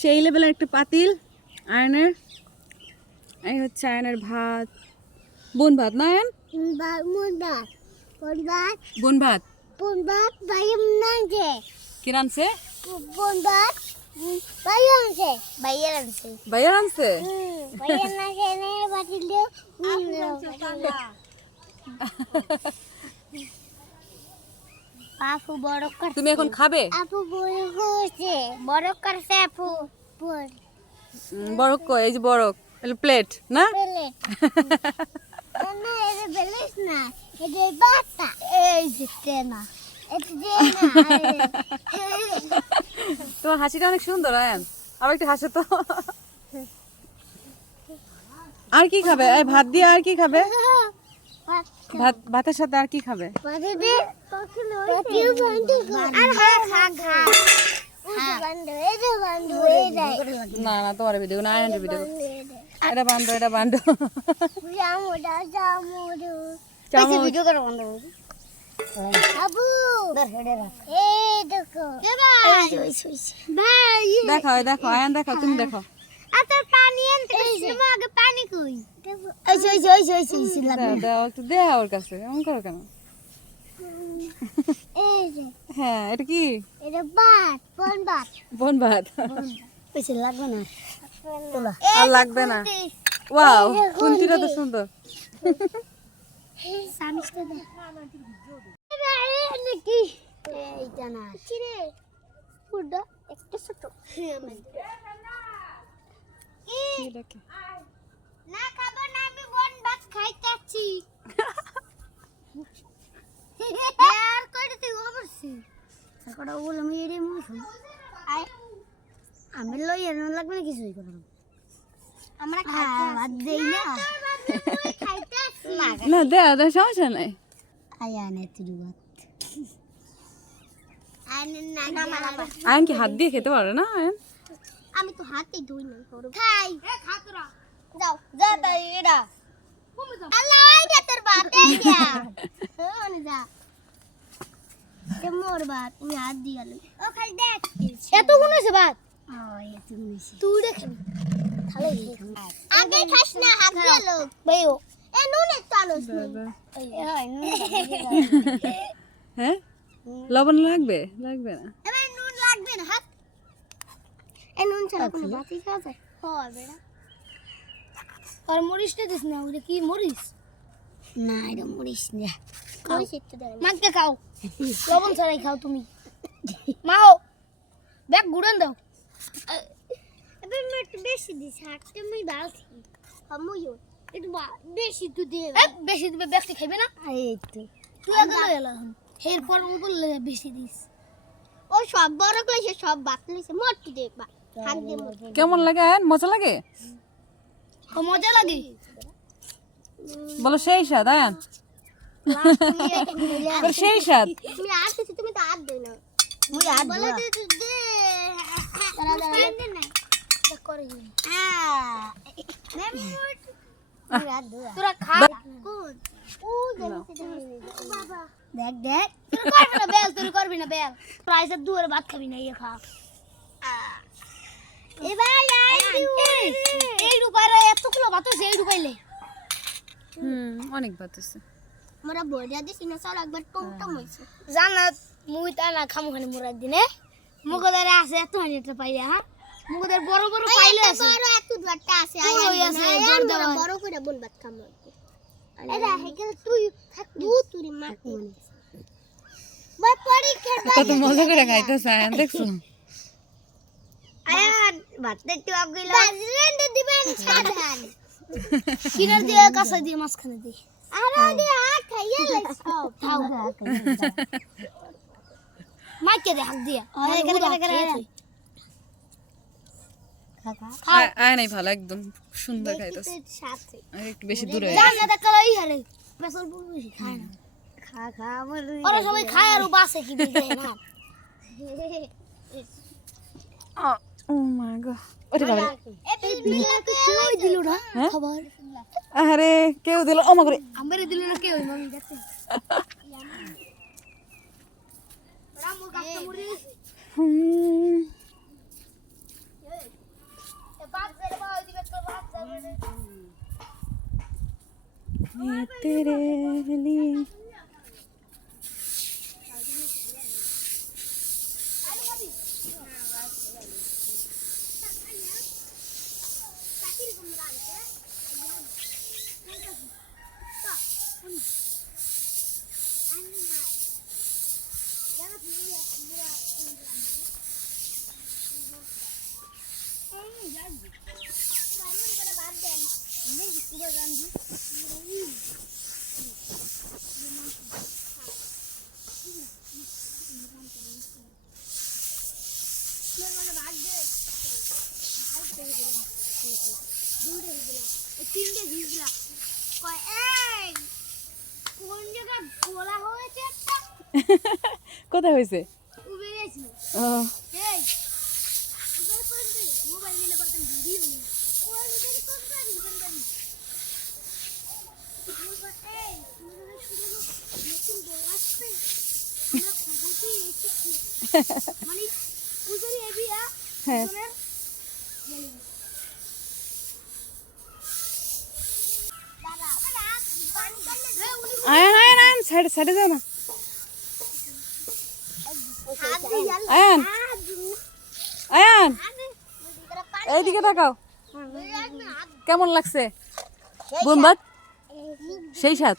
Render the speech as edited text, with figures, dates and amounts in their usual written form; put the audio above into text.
সেই লেভেলের একটা পাতিল আয়নের। এই হচ্ছে আয়নের ভাত, বোন ভাত না আয়ন? বোন ভাত কি রানছে? ভাইয়া রানছে। আপু বড় করছে। তুমি এখন খাবে? আপু বড় করছে, বড় করছে আপু। বরক কই? এই যে বরক, প্লেট না? প্লেট না, এটা প্লেট না, এটা বাতা। এই যে তেনা, এটা তেনা। তোমার হাসিটা অনেক সুন্দর আয়ান, আবার একটু হাসো তো। আর কি খাবে? এই ভাত দিয়ে আর কি খাবে? ভাতের সাথে আর কি খাবে? না না, তোমার ভিডিও না, আয়নের ভিডিও। এটা বান্ধব, এটা বান্ধব। দেখো দেখো আয়ান, দেখো তুমি দেখো। দাও একটু, দেয়া ওর কাছে, এমন করো কেন? হ্যাঁ, এটা কি? বোন ভাত। লাগবে না, আর লাগবে না। ওয়াও, খুন্তিটা তো সুন্দর। না খাবো না, আমি বোন ভাত খাইতাছি। আর কইতে তুই ওবরছি সাকড়া বলে আমি এরে মুছু আমি লই এর লাগবে না কিছুই করব আমরা খাইতে ভাত দেই না খাইতাছি না দেয়া দা, সমস্যা নাই। আয়া নে তুই ভাত আয়ন না আয়ন কি হাত দিয়ে খেতে পারে না আয়ন? আমি তো হাতে ধুই না খাই এ খা তোরা যাও যা তাই এডা আল্লাহ এটা তোর ভাত এই দিয়া শোন যা তে মোর ভাত আমি হাত দিয়া লই ও খালি দেখ এত গুণ আছে ভাত ও এত গুণ আছে তুই দেখ খালি আগে খাস না হাত দিয়া লোক ভাইও এ নুন একটু আলোস এই হয় নুন হ্যাঁ, লবণ লাগবে? লাগবে না। এবার নুন লাগবে না হাত এ নুন ছাড়া কোনো ভাতই খাওয়া যায়? হয় বেটা আর মরিচটা দিস না, ওটা কি মরিচ? না এটা মরিচ না, মরিচ একটু দাও মাকে খাও, লবণ ছাড়াই খাও তুমি। মাও ব্যাগ গুড়ান দাও এবার আমি একটু বেশি দিস হাতটা আমি ডালছি আমিও একটু বেশি তো দিয়ে বেশি দিবে, বেশি খাইবে না। এই তো তুই আগে লয়ে এলা এরপর ও বললে বেশি দিস, ও সব বড় কইছে সব বাত লইছে মোটটি দেখবা হাত দিয়ে কেমন লাগে আয়ন? মজা লাগে? মজা লাগে বলো সেই স্বাদ আয়ন, সেই স্বাদ। তুমি আর কিছু তুমি তো আর দেই না মুই আর বলে দে দে তারা দে না করে তোরা খা কোন ও বাবা দেখ দেখ তুই করবি না বেল প্রাইস দুয়ারে ভাত খাবি না এই খা এবার এই রূপারে এতগুলো ভাত সেই রূপাইলে অনেক ভাত আছে। মোরা বড়িয়া দিছি না সর একবার টমটম হইছে জানাত মুই তা না খামু খানি মোরা দিনে মুগদারে আছে এত হানিটা পাইলে হ্যাঁ মুগদার বড় বড় পাইলে আছে বড় এত দুটা আছে আয়া বড় করে বল ভাত খামু এরা হেগেল তুই থাক তুই মাখ মই পরীক্ষা কত মজা করে খাইতেছে আয়ন, দেখছো? আয়ান ভাত একটু আগইলা বাজরেন্দ দিবেন সাধান কিনার দিয়ে কাঁচা দিয়ে মাছখানে দি আর আগে হাত খাইয়া লাইছাও খাও মাইকে দে হাত দিয়া আয় করে আয়ন এই ভালো, একদম সুন্দর খাইতেছে। সাথে একটু বেশি দূরে জানা দেখালাই হারে বেসল বেশি খায় না খা খা বলি ওরা সবাই খায় আর বাসে কি দিতে না ও মাই গড, ওরে বাবা, এই বিলাকে কই দিল না খবর আরে কেউ দিল ও মা করে, আমারে দিল না কেউ মামি দেখতে রামু কাস্টমার तेरे लिए তিনটে ভিজলা কোন জায়গায় গোলা হয়েছে একটা কোথায় হয়েছে উবে গেছিল ও এই উবে করতে মোবাইল নিলে করতেন ভিডিও নি ওই ভিডিও করতে দিবেন এই নতুন গোলা আসছে আমরা খবর পেয়ে এসেছি মানে উজরি এবিয়া হ্যাঁ আয়ান আয়ান আয়ান সাইডে যাও না আয়ান আয়ান এইদিকে তাকাও কেমন লাগছে বোন ভাত সেই স্বাদ